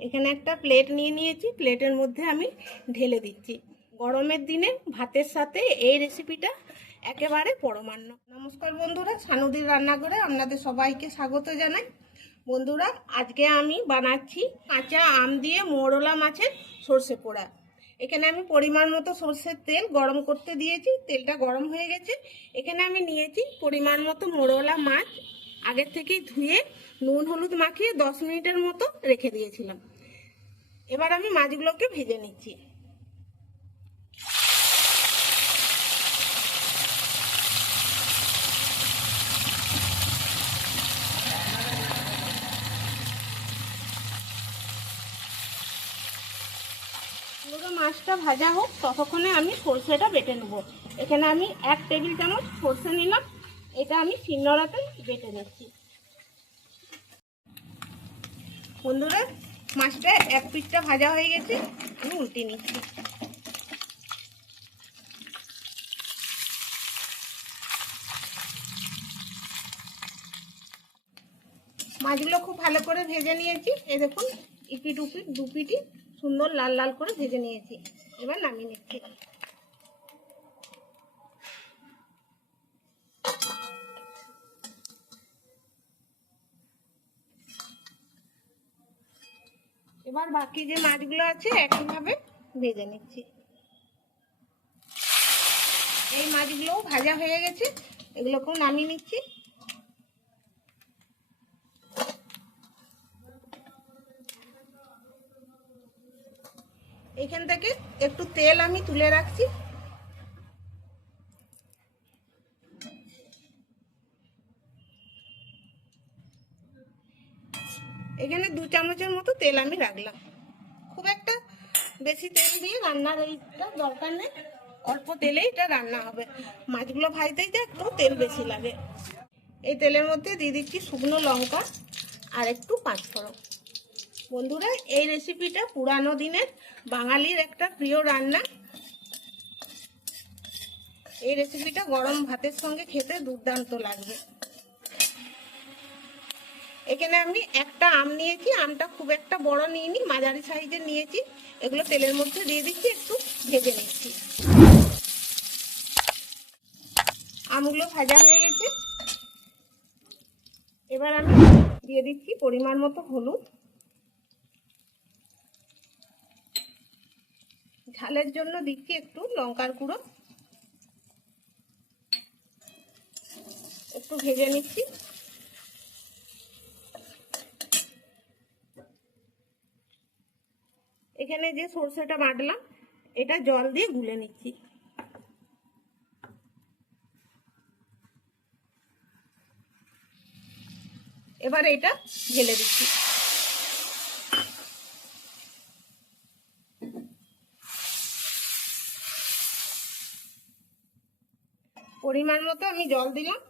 এখানে একটা প্লেট নিয়ে নিয়েছি। প্লেটের মধ্যে আমি ঢেলে দিচ্ছি। গরমের দিনে ভাতের সাথে এই রেসিপিটা একেবারে পরমান্ন। নমস্কার বন্ধুরা, সানুদির রান্নাঘরে আপনাদের সবাইকে স্বাগত জানাই। বন্ধুরা, আজকে আমি বানাচ্ছি কাঁচা আম দিয়ে মোরলা মাছের সর্ষে পোড়া। এখানে আমি পরিমাণ মতো সর্ষের তেল গরম করতে দিয়েছি। তেলটা গরম হয়ে গেছে। এখানে আমি নিয়েছি পরিমাণ মতো মোরলা মাছ আগের থেকেই ধুয়ে নুন, হলুদ মাখিয়ে দশ মিনিটের মতো রেখে দিয়েছিলাম। এবার আমি মাছগুলোকে ভেজে নিচ্ছি। মাছটা ভাজা হোক, ততক্ষণে আমি সর্ষেটা বেটে নেব। এখানে আমি এক টেবিল চামচ সর্ষে নিলাম। এটা আমি শিলনোড়াতে বেটে নিচ্ছি। বন্ধুরা, মাছটা এক পিসটা ভাজা হয়ে গেছে, আমি উল্টে নিচ্ছি। মাছগুলো খুব ভালো করে ভেজে নিয়েছি। এ দেখুন ইপিট উপিট দুপিটি সুন্দর লাল লাল করে ভেজে নিয়েছি। এবার নামিয়ে নিচ্ছি। এবার বাকি যে মাছগুলো আছে, একইভাবে ভেজে নিচ্ছি। এই মাছগুলোও ভাজা হয়ে গেছে, এগুলোকেও নামিয়ে নিচ্ছি। এখান থেকে একটু তেল আমি তুলে রাখছি এখানে দু চামচের মতো তেল আমি রাখলাম। খুব একটা বেশি তেল দিয়ে রান্নার এইটা দরকার নেই। অল্প তেলেই এটা রান্না হবে। মাছগুলো ভাজতেই যে একটু তেল বেশি লাগে। এই তেলের মধ্যে দিয়ে দিচ্ছি শুকনো লঙ্কা আর একটু পাঁচফোড়ন। বন্ধুরা, এই রেসিপিটা পুরানো দিনের বাঙালির একটা প্রিয় রান্না। এই রেসিপিটা গরম ভাতের সঙ্গে খেতে দুর্দান্ত লাগবে। এখানে আমি একটা আম নিয়েছি, আমটা খুব একটা বড় নিইনি, মাঝারি সাইজের নিয়েছি। এগুলো তেলের মধ্যে দিয়ে দিচ্ছি, একটু ভেজে নিচ্ছি। আমগুলো ভাজা হয়ে গেছে। এবার আমি দিয়ে দিচ্ছি পরিমাণ মতো হলুদ। ঝালের জন্য দিচ্ছি একটু লঙ্কার গুঁড়ো। একটু ভেজে নিচ্ছি। এখানে যে সর্ষেটা বাটলাম, এটা জল দিয়ে গুলে নিচ্ছি। এবার এটা ঢেলে দিচ্ছি। পরিমাণ মতো আমি জল দিলাম।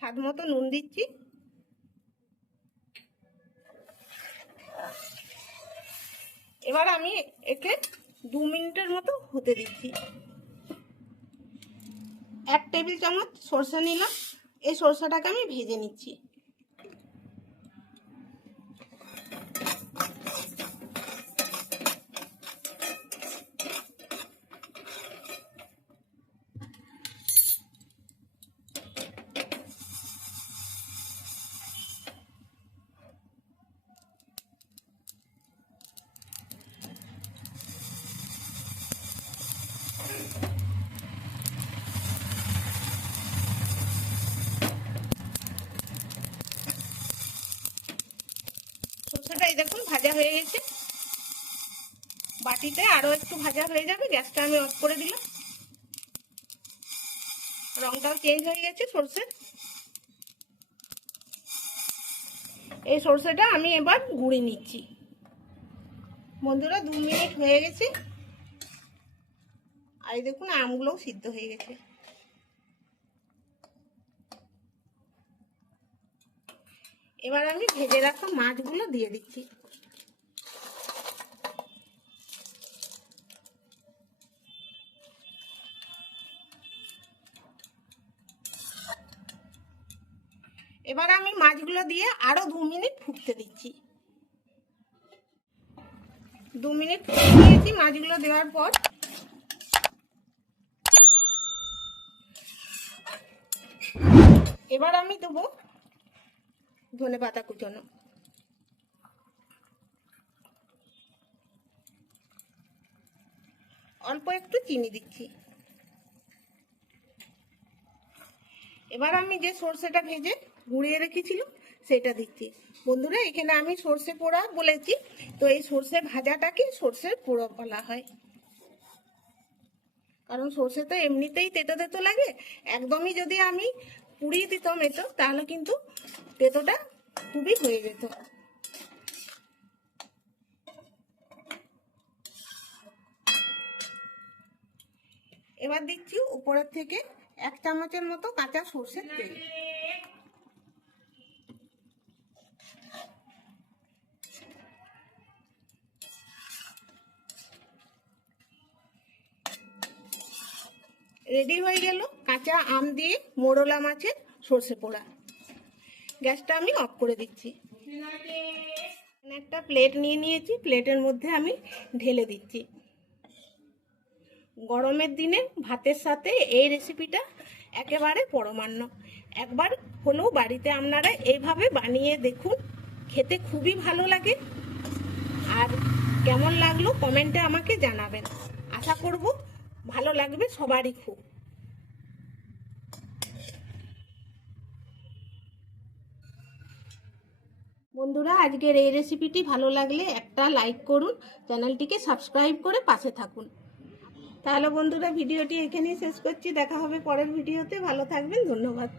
স্বাদ মতো নুন দিচ্ছি। এবার আমি একে দু মিনিটের মতো হতে দিচ্ছি। এক টেবিল চামচ সরষে নিলাম। এই সরষেটাকে আমি ভেজে নিচ্ছি। সরষেটা এই দেখুন ভাজা হয়ে গেছে। বাটিতে আরও একটু ভাজা হয়ে যাবে, গ্যাসটা আমি অফ করে দিলাম। রংটাও চেঞ্জ হয়ে গেছে সর্ষে। এই সর্ষেটা আমি এবার গুঁড়ি নিচ্ছি। বন্ধুরা, দু মিনিট হয়ে গেছে। আর এই দেখুন আমগুলোও সিদ্ধ হয়ে গেছে। এবার আমি ভেজে রাখা মাছগুলো দিয়ে দিচ্ছি। এবার আমি মাছগুলো দিয়ে আরও দু মিনিট ফুটতে দিচ্ছি। দু মিনিট নিয়েছি মাছগুলো দেওয়ার পর। এবার আমি দেবো ধনে পাতা কুচোনো। অল্প একটু চিনি দিচ্ছি। এবার আমি যে সর্ষেটা ভেজে গুঁড়িয়ে রেখেছিলাম সেটা দিচ্ছি। বন্ধুরা, এখানে আমি সর্ষে পোড়া বলেছি, তো এই সর্ষে ভাজাটাকে সর্ষের পোড়া বলা হয়। কারণ সর্ষে তো এমনিতেই তেতো তেতো লাগে, একদমই যদি আমি পুড়িয়ে দিতাম এতো, তাহলে কিন্তু তেতোটা খুবই হয়ে যেত। এবার দিচ্ছি উপরের থেকে এক চামচের মতো কাঁচা সর্ষের তেল। রেডি হয়ে গেল কাঁচা আম দিয়ে মোড়লা মাছের সর্ষে পোড়া। গ্যাসটা আমি অফ করে দিচ্ছি। একটা প্লেট নিয়ে নিয়েছি, প্লেটের মধ্যে আমি ঢেলে দিচ্ছি। গরমের দিনে ভাতের সাথে এই রেসিপিটা একেবারে পরমান্ন একবার হলেও বাড়িতে আপনারা এইভাবে বানিয়ে দেখুন, খেতে খুবই ভালো লাগে। আর কেমন লাগল কমেন্টে আমাকে জানাবেন। আশা করব ভালো লাগবে সবারই খুব। বন্ধুরা, আজকের এই রেসিপিটি ভালো লাগলে একটা লাইক করুন, চ্যানেলটিকে সাবস্ক্রাইব করে পাশে থাকুন। তাহলে বন্ধুরা, ভিডিওটি এখানেই শেষ করছি। দেখা হবে পরের ভিডিওতে। ভালো থাকবেন, ধন্যবাদ।